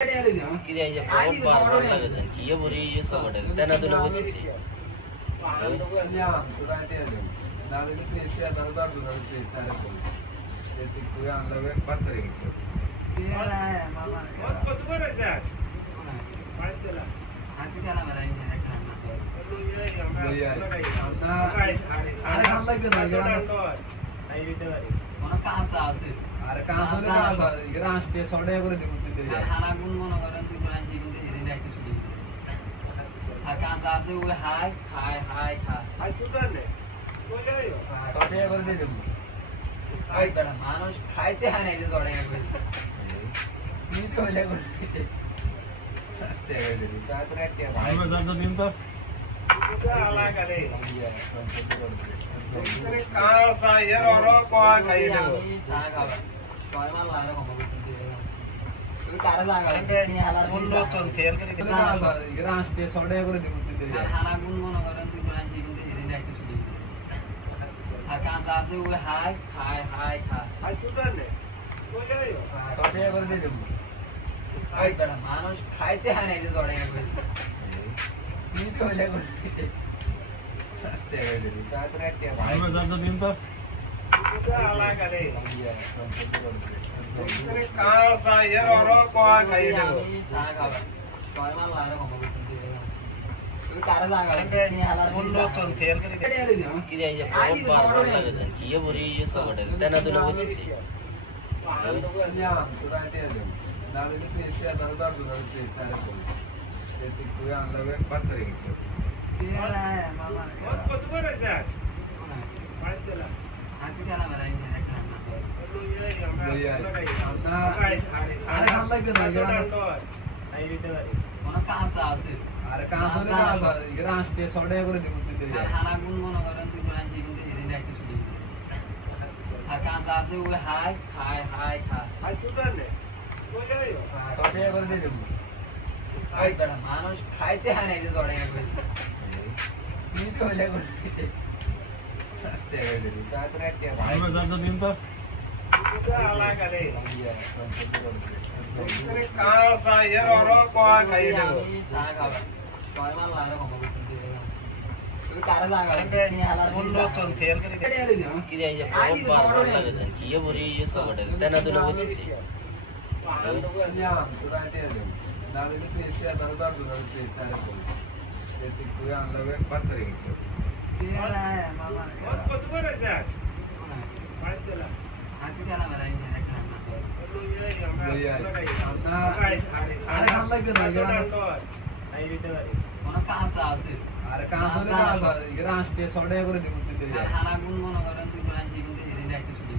Kiranya pohon baru lagi, kia beri juga ada. Tanah dulu macam ni. আরে কাঁচা না কাঁচা এরা আসতে সড়ে করে দিব তুই আর হানাগুন মনে করেন তুই কোরআন শিখুন যে দিন রাইতে ছুটি আর কাঁচা আছে ওই হাই খায় আই তুই জানে কই যাইও সড়ে করে দিয়ে দেব ওই বড় মানুষ খাইতে হয় না এই যে সড়ে করে নি তো হলে করে আসতে করে দেব তারপরে কি ভাই আমরা জানতো দিন তো তুই আলা করে করে কাঁচা এর অর কয় খাই দেব আমি চা খাবা ছয় মাল লাগে কম করতে দিয়ে আসি ওই কারে লাগা নি হালার বন্ধু তো তেল করে কাঁচা এরা আসতে সড়ে করে দিব তুই আর হানাগুন মনে করেন তুই কোরআন শিখুন যে দিন রাইতে ছুটি আর কাঁচা আছে ওই হাই খায় আই তুই জানে কই যাইও সড়ে করে দিয়ে দেব ওই বড় মানুষ খাইতে হয় না এই যে সড়ে করে নি তো হলে করে আসতে করে দেব তারপরে কি ভাই আমরা জানতো দিন তো তুই আলা করে করে কাঁচা এর অর কয় খাই দেব আমি চা খাবা ছয় মাল লাগে কম করতে দিয়ে আসি ওই কারে লাগা নি হালার বন্ধু তো তেল করে Kiranya pohon baru lagi, kia beri juga ada. Tanah dulu macam ni. কত করে স্যার পাঁচ দিলা হাতি খেলা মেলাই নিয়ে একটা কোনো কাঁচা আছে আরে কাঁচা না কাঁচা এরা আসতে সড়ে করে দিব তুই আর হানাগুন মনে করেন তুই কোরআন শিখুন যে দিন রাইতে ছুটি আর কাঁচা আছে ওই হাই খায় আই তুই জানে কই যাইও সড়ে করে দিয়ে দেব ওই বড় মানুষ খাইতে হয় না এই যে সড়ে করে নি তো হলে করে আসতে করে দেব তারপরে কি ভাই আমরা জানতো দিন তো তুই আলা করে করে কাঁচা এর অর কয় খাই দেব আমি চা খাবা ছয় মাল লাগে কম করতে দিয়ে আসি ওই কারে লাগা নি হালার বন্ধু তো তেল করে Kiranya pohon baru lagi, kia beri juga ada. Tanah dulu macam ni. কত করে স্যার পাঁচ দিলা হাতি খেলা মেলাই নিয়ে একটা কোনো কাঁচা আছে আরে কাঁচা না কাঁচা এরা আসতে সড়ে করে দিব তুই আর হানাগুন মনে করেন তুই কোরআন শিখুন যে দিন রাইতে ছুটি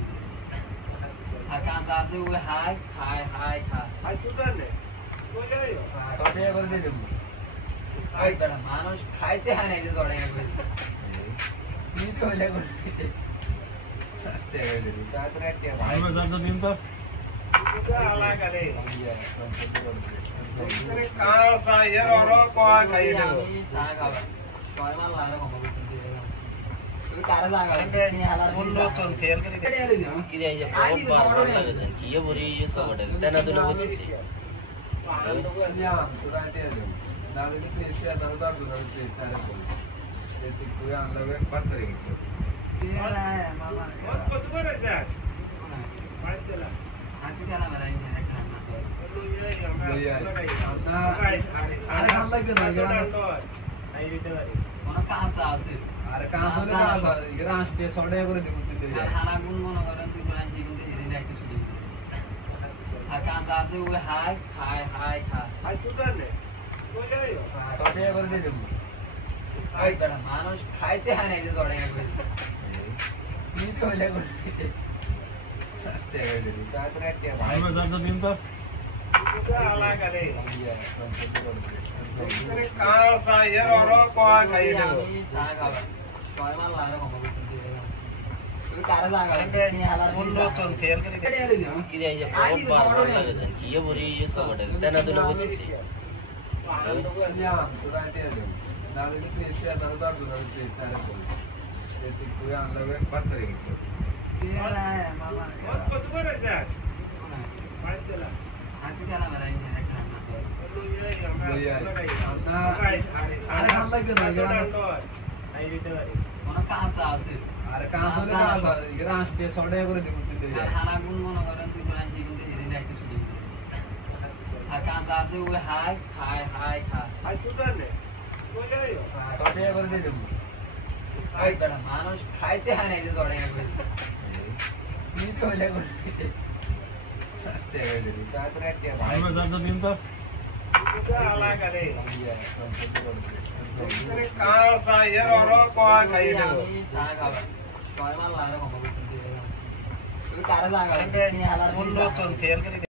আর কাঁচা আছে ওই হাই খায় আই তুই জানে কই যাইও সড়ে করে দিয়ে দেব ওই বড় মানুষ খাইতে হয় না এই যে সড়ে করে নি তো হলে করে আসতে করে দেব তারপরে কি ভাই আমরা জানতো দিন তো তুই আলা করে করে কাঁচা এর অর কয় খাই দেব আমি চা খাবা ছয় মাল লাগে কম করতে দিয়ে আসি ওই কারে লাগা নি হালার বন্ধু তো তেল করে Kiranya pohon baru lagi, kia beri juga ada. Tanah dulu macam ni. কত করে স্যার পাঁচ দিলা হাতি খেলা মেলাই নিয়ে একটা কোনো কাঁচা আছে আরে কাঁচা না কাঁচা এরা আসতে সড়ে করে দিব তুই আর হানাগুন মনে করেন তুই কোরআন শিখুন যে দিন রাইতে ছুটি আর কাঁচা আছে ওই হাই খায় আই তুই জানে কই যাইও সড়ে করে দিয়ে দেব ওই বড় মানুষ খাইতে হয় না এই যে সড়ে করে নি তো হলে করে আসতে করে দেব তারপরে কি ভাই আমরা জানতো দিন তো তুই আলা করে করে কাঁচা এর অর কয় খাই দেব আমি চা খাবা ছয় মাল লাগে কম করতে দিয়ে আসি ওই কারে লাগা নি হালার বন্ধু তো তেল করে Kiranya pohon baru lagi, kia beri juga ada. Tanah dulu macam ni. কত করে স্যার পাঁচ দিলা হাতি খেলা মেলাই নিয়ে একটা আরে ভাল লাগবে না খাই দিতে পারি কোনো কাঁচা আছে আরে কাজ হলে কাজ হয় এরা আসতে 100 টাকা করে দিব তিন দিন আর হানা গুণ মনে করেন 200 আনছি কিন্তু যেদিন একটা ছুটি আর কাঁচা আছে ওই হাই খায় হাই খায় আর তুই নে কই যাইও 100 টাকা করে দিয়ে দেব এই বেটা মানুষ খাইতে হয় না এই যে জড়ে করে কি তো হইলে করে আসতে টাকা দেব তারপরে একটা ভাই আমি যাচ্ছি তিনটা তুই আলা করে কাঁচা এর অর কয় খাই দেব আমি চা খাবো ছয় মাল লাগে কম করতে দিয়ে গেছে তুই কারে লাগা ফুল লোক তো তেল করে